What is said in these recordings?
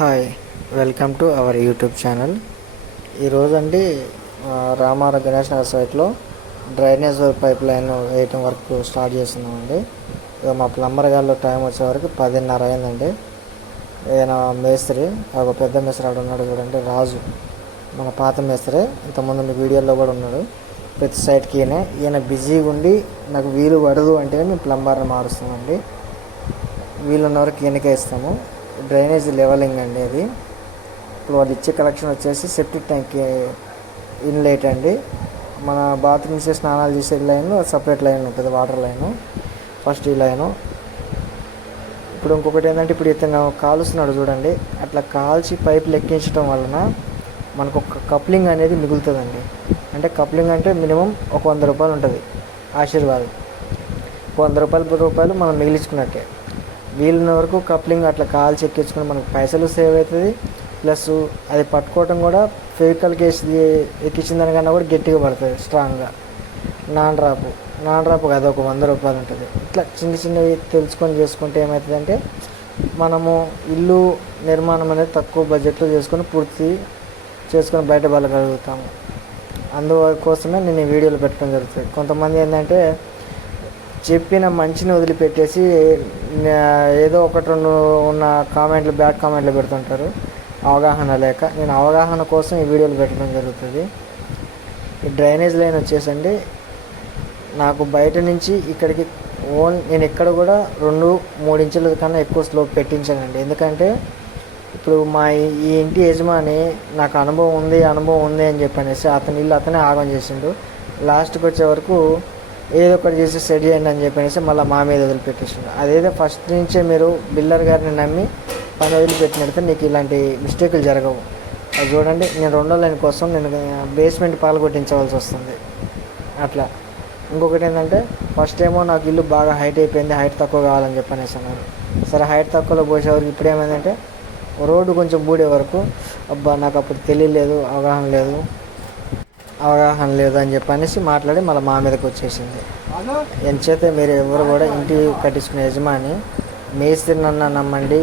Hi, welcome to our YouTube channel. ఈరోజు అండి రామారావు గణేష్ నగర్ సైట్లో డ్రైనేజ్ పైప్ లైన్ వేయటం వరకు స్టార్ట్ చేస్తున్నామండి. ఇక మా ప్లంబర్ గారిలో టైం వచ్చే వరకు 10:30 అయిందండి. ఈయన మేస్త్రి, ఒక పెద్ద మేస్త్రి ఆడు ఉన్నాడు చూడండి, రాజు, మన పాత మేస్త్రి, ఇంతకుముందు మీ వీడియోలో కూడా ఉన్నాడు. ప్రతి సైట్కి ఈయన బిజీగా ఉండి నాకు వీలు పడదు అంటే మేము ప్లంబర్ని మారుస్తామండి. వీలున్న వరకు ఈయనకే ఇస్తాము. డ్రైనేజ్ లెవెలింగ్ అండి అది. ఇప్పుడు వాళ్ళు ఇచ్చే కలెక్షన్ వచ్చేసి సెప్టిక్ ట్యాంక్ ఇన్లెట్ అండి. మన బాత్రూమ్ చేసి స్నానాలు చేసే లైన్ సపరేట్ లైన్ ఉంటుంది, వాటర్ లైను. ఫస్ట్ ఈ లైను. ఇప్పుడు ఇంకొకటి ఏంటంటే, ఇప్పుడు ఇతను కాలుస్తున్నాడు చూడండి, అట్లా కాల్చి పైపు లెక్కించడం వలన మనకు ఒక కప్లింగ్ అనేది మిగులుతుందండి. అంటే కప్లింగ్ అంటే మినిమం ఒక 100 రూపాయలు ఉంటుంది. ఆశీర్వాద్ 100 రూపాయలు మనం మిగిలించుకున్నట్టే. వీలున్న వరకు కప్లింగ్ అట్లా కాల్చి ఎక్కించుకుని మనకు పైసలు సేవ్ అవుతుంది. ప్లస్ అది పట్టుకోవటం కూడా ఫెవికల్కి ఎక్కించిన దానికన్నా కూడా గట్టిగా పడుతుంది, స్ట్రాంగ్గా. నాన్ డ్రాప్ అది ఒక 100 రూపాయలు ఉంటుంది. ఇట్లా చిన్నవి తెలుసుకొని చేసుకుంటే ఏమవుతుందంటే, మనము ఇల్లు నిర్మాణం అనేది తక్కువ బడ్జెట్లో పూర్తి చేసుకొని బయట వెళ్ళగలుగుతాము. అందుకోసమే నేను ఈ వీడియోలు పెట్టడం జరుగుతుంది. కొంతమంది ఏంటంటే చెప్పిన మంచిని వదిలిపెట్టేసి ఏదో ఒకటి రెండు ఉన్న కామెంట్లు, బ్యాడ్ కామెంట్లు పెడుతుంటారు అవగాహన లేక. నేను అవగాహన కోసం ఈ వీడియోలు పెట్టడం జరుగుతుంది. ఈ డ్రైనేజ్ లైన్ వచ్చేసండి, నాకు బయట నుంచి ఇక్కడికి నేను ఎక్కడ కూడా 2-3 ఇంచుల కన్నా ఎక్కువ స్లోప్ పెట్టించానండి. ఎందుకంటే ఇప్పుడు మా ఈ ఇంటి యజమాని నాకు అనుభవం ఉంది అని చెప్పనేసి అతని ఇల్లు అతనే ఆగం చేసిండు. లాస్ట్కి వచ్చే వరకు ఏదో ఒకటి చేసి సెట్ చేయండి అని చెప్పేసి మళ్ళీ మా మీద వదిలిపెట్టేసిండు. అదేదో ఫస్ట్ నుంచే మీరు బిల్డర్ గారిని నమ్మి పని వదిలిపెట్టినట్టు నీకు ఇలాంటి మిస్టేకులు జరగవు. అది చూడండి, నేను 2వ లైన్ కోసం నేను బేస్మెంట్ పాల్గొట్టించవలసి వస్తుంది అట్లా. ఇంకొకటి ఏంటంటే, ఫస్ట్ ఏమో నాకు ఇల్లు బాగా హైట్ అయిపోయింది, హైట్ తక్కువ కావాలని చెప్పనేసి అన్నారు. సరే, హైట్ తక్కువలో పోసేవరకు ఇప్పుడు ఏమైందంటే, రోడ్డు కొంచెం బూడే వరకు అబ్బా నాకు అప్పుడు తెలియలేదు, అవగాహన లేదు అని చెప్పనేసి మాట్లాడి మళ్ళీ మా మీదకి వచ్చేసింది. ఎంచేత మీరు ఎవరు కూడా ఇంటి కట్టించుకునే యజమాని మేస్త్రినన్నా నమ్మండి,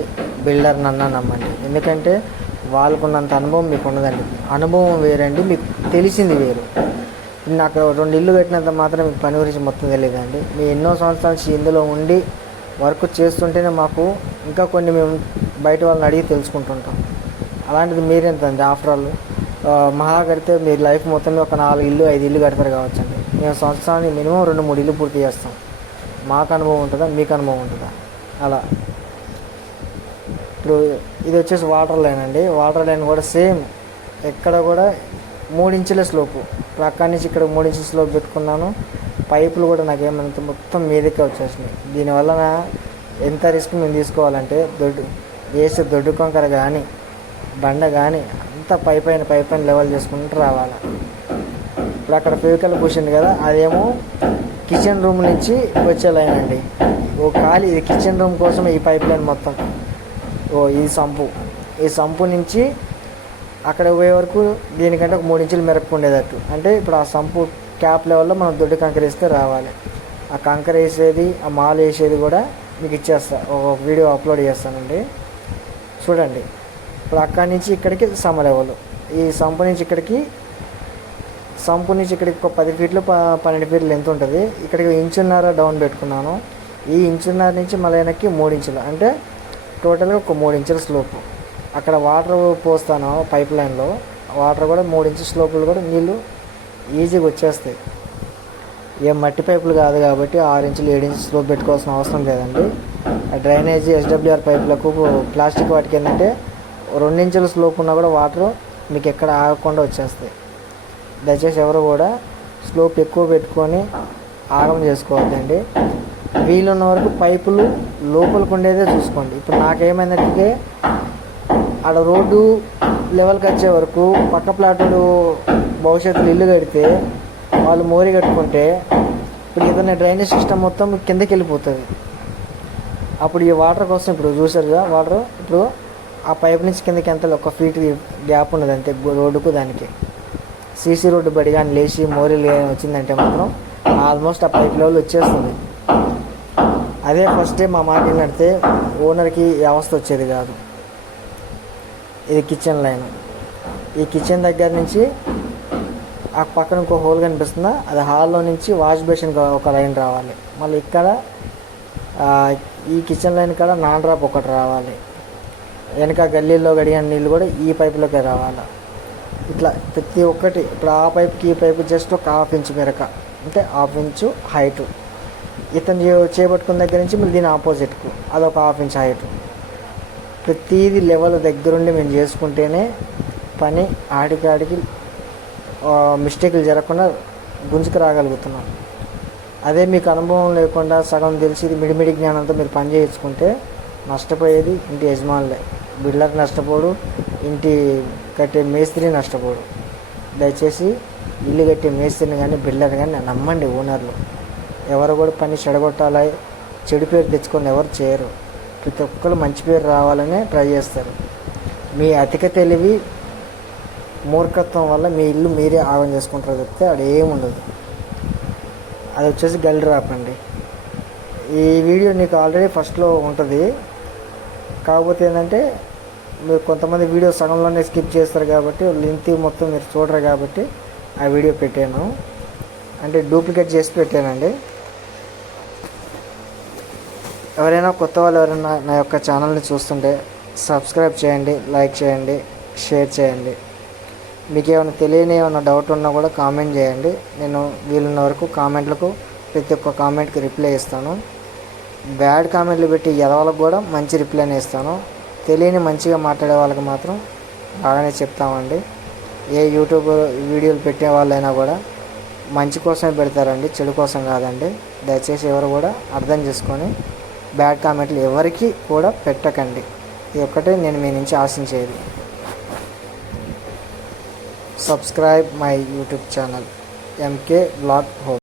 బిల్డర్నన్నా నమ్మండి. ఎందుకంటే వాళ్ళకున్నంత అనుభవం మీకు ఉండదండి. అనుభవం వేరండి, మీకు తెలిసింది వేరు. నాకు 2 ఇల్లు కట్టినంత మాత్రం మీకు పని గురించి మొత్తం తెలియదండి. మీ ఎన్నో సంవత్సరాల నుంచి ఇందులో ఉండి వర్క్ చేస్తుంటేనే మాకు ఇంకా కొన్ని మేము బయట వాళ్ళని అడిగి తెలుసుకుంటుంటాం. అలాంటిది మీరెంతండి? ఆఫ్టర్ ఆల్ మహా కడితే మీరు లైఫ్ మొత్తంలో ఒక 4-5 ఇల్లు కడతారు కావచ్చండి. మేము సంవత్సరానికి మినిమం 2-3 ఇల్లు పూర్తి చేస్తాం. మాకు అనుభవం ఉంటుందా, మీకు అనుభవం ఉంటుందా? అలా. ఇప్పుడు ఇది వచ్చేసి వాటర్ లైన్ అండి. వాటర్ లైన్ కూడా సేమ్, ఎక్కడ కూడా 3 ఇంచుల స్లోపు. ఇప్పుడు అక్కడి నుంచి ఇక్కడ 3 ఇంచుల స్లోప్ పెట్టుకున్నాను. పైపులు కూడా నాకేమంత మొత్తం మీదకే వచ్చేసినాయి. దీనివల్ల ఎంత రిస్క్ మేము తీసుకోవాలంటే, దొడ్డు కొంకర కానీ బండ కానీ అంతా పైపైన లెవెల్ చేసుకుంటూ రావాలి. ఇప్పుడు అక్కడ ఫెవికల్ పూసింది కదా, అదేమో కిచెన్ రూమ్ నుంచి వచ్చే లైన్ అండి. ఇది కిచెన్ రూమ్ కోసం ఈ పైప్ లైన్ మొత్తం. ఈ సంపు నుంచి అక్కడ పోయే వరకు దీనికంటే ఒక 3 ఇంచులు మెరపు ఉండేటట్టు. అంటే ఇప్పుడు ఆ సంపు క్యాప్ లెవెల్లో మనం దొడ్డు కంకర వేస్తే రావాలి. ఆ కంకర వేసేది, ఆ మాల్ వేసేది కూడా మీకు ఇచ్చేస్తా, ఒక వీడియో అప్లోడ్ చేస్తానండి, చూడండి. ఇప్పుడు అక్కడి నుంచి ఇక్కడికి సమ లెవెల్. ఈ సంపు నుంచి ఇక్కడికి ఒక 10 ఫీట్లు 12 ఫీట్లు లెంత్ ఉంటుంది. ఇక్కడికి 1.5 ఇంచులు డౌన్ పెట్టుకున్నాను. ఈ 1.5 ఇంచుల నుంచి మళ్ళీ వెనక్కి 3 ఇంచులు, అంటే టోటల్గా ఒక 3 ఇంచుల స్లోపు. అక్కడ వాటర్ పోస్తాను పైప్ లైన్లో, వాటర్ కూడా 3 ఇంచుల స్లోపులు కూడా నీళ్ళు ఈజీగా వచ్చేస్తాయి. ఏం మట్టి పైపులు కాదు కాబట్టి 6 ఇంచులు 7 ఇంచులు స్లోప్ పెట్టుకోవాల్సిన అవసరం లేదండి. డ్రైనేజీ SWR పైపులకు, ప్లాస్టిక్ వాటికి ఏంటంటే 2 ఇంచుల స్లోప్ ఉన్నా కూడా వాటర్ మీకు ఎక్కడ ఆగకుండా వచ్చేస్తాయి. దయచేసి ఎవరు కూడా స్లోప్ ఎక్కువ పెట్టుకొని ఆగం చేసుకోవద్దండి. వీలున్న వరకు పైపులు లోపలికి ఉండేదే చూసుకోండి. ఇప్పుడు నాకేమైందంటే, ఆడ రోడ్డు లెవెల్కి వచ్చే వరకు పక్క ప్లాటుడు భవిష్యత్తులో ఇల్లు కడితే వాళ్ళు మోరి కట్టుకుంటే ఇప్పుడు ఏదైనా డ్రైనేజ్ సిస్టమ్ మొత్తం కిందకి వెళ్ళిపోతుంది. అప్పుడు ఈ వాటర్ కోసం ఇప్పుడు చూసారుగా, వాటర్ ఇప్పుడు ఆ పైప్ నుంచి కిందకి ఎంత 1 ఫీట్ గ్యాప్ ఉన్నది అంతే రోడ్డుకు దానికి. సీసీ రోడ్డు బడి కానీ లేచి మోరీలు వచ్చిందంటే మాత్రం ఆల్మోస్ట్ ఆ పైప్ లెవెల్ వచ్చేస్తుంది. అదే ఫస్ట్ టైం మా మాట నడితే ఓనర్కి ఈ అవస్థ వచ్చేది కాదు. ఇది కిచెన్ లైన్. ఈ కిచెన్ దగ్గర నుంచి ఆ పక్కన ఇంకో హోల్ కనిపిస్తుందా, అది హాల్లో నుంచి వాష్ బేసిన్ ఒక లైన్ రావాలి. మళ్ళీ ఇక్కడ ఈ కిచెన్ లైన్ కాడ నాన్ డ్రాప్ ఒకటి రావాలి. వెనక గల్లీలో గడిగిన నీళ్ళు కూడా ఈ పైపులోకే రావాలి. ఇట్లా ప్రతి ఒక్కటి ఇప్పుడు ఆ పైపుకి ఈ పైపు జస్ట్ ఒక 1/2 ఇంచ్ మెరక, అంటే 1/2 ఇంచు హైటు. ఇతను చేపట్టుకున్న దగ్గర నుంచి మళ్ళీ దీని ఆపోజిట్కు అదొక 1/2 ఇంచ్ హైటు. ప్రతిదీ లెవెల్ దగ్గరుండి మేము చేసుకుంటేనే పని ఆడికి మిస్టేక్లు జరగకుండా గుంజుకు రాగలుగుతున్నాం. అదే మీకు అనుభవం లేకుండా సగం తెలిసి మిడిమిడి జ్ఞానంతో మీరు పని చేయించుకుంటే నష్టపోయేది ఇంటి యజమానులే. బిల్డర్ నష్టపోడు, ఇంటి కట్టే మేస్త్రి నష్టపోడు. దయచేసి ఇల్లు కట్టే మేస్త్రిని కానీ బిల్డర్ కానీ నమ్మండి. ఓనర్లు ఎవరు కూడా పని చెడగొట్టాలి, చెడు పేరు తెచ్చుకొని ఎవరు చేయరు. ప్రతి ఒక్కరు మంచి పేరు రావాలనే ట్రై చేస్తారు. మీ అధిక తెలివి మూర్ఖత్వం వల్ల మీ ఇల్లు మీరే ఆగం చేసుకుంటారు చెప్తే అది ఏముండదు. అది వచ్చేసి గల్ డ్రాప్ అండి. ఈ వీడియో నీకు ఆల్రెడీ ఫస్ట్లో ఉంటుంది. కాకపోతే ఏంటంటే మీరు కొంతమంది వీడియో సగంలోనే స్కిప్ చేస్తారు కాబట్టి లింక్ మొత్తం మీరు చూడరు కాబట్టి ఆ వీడియో పెట్టాను, అంటే డూప్లికేట్ చేసి పెట్టానండి. ఎవరైనా కొత్త వాళ్ళు ఎవరైనా నా యొక్క ఛానల్ని చూస్తుంటే సబ్స్క్రైబ్ చేయండి, లైక్ చేయండి, షేర్ చేయండి. మీకు ఏమైనా తెలియని ఏమైనా డౌట్ ఉన్నా కూడా కామెంట్ చేయండి. నేను వీలున్న వరకు కామెంట్లకు ప్రతి ఒక్క కామెంట్కి రిప్లై ఇస్తాను. బ్యాడ్ కామెంట్లు పెట్టి ఎదవాళ్ళకు కూడా మంచి రిప్లైని ఇస్తాను. తెలియని మంచిగా మాట్లాడే వాళ్ళకి మాత్రం బాగానే చెప్తామండి. ఏ యూట్యూబ్ వీడియోలు పెట్టే వాళ్ళైనా కూడా మంచి కోసమే పెడతారండి, చెడు కోసం కాదండి. దయచేసి ఎవరు కూడా అర్థం చేసుకొని బ్యాడ్ కామెంట్లు ఎవరికి కూడా పెట్టకండి. ఇది ఒక్కటే నేను మీ నుంచి ఆశించేది. Subscribe my YouTube channel MK Vlog Home.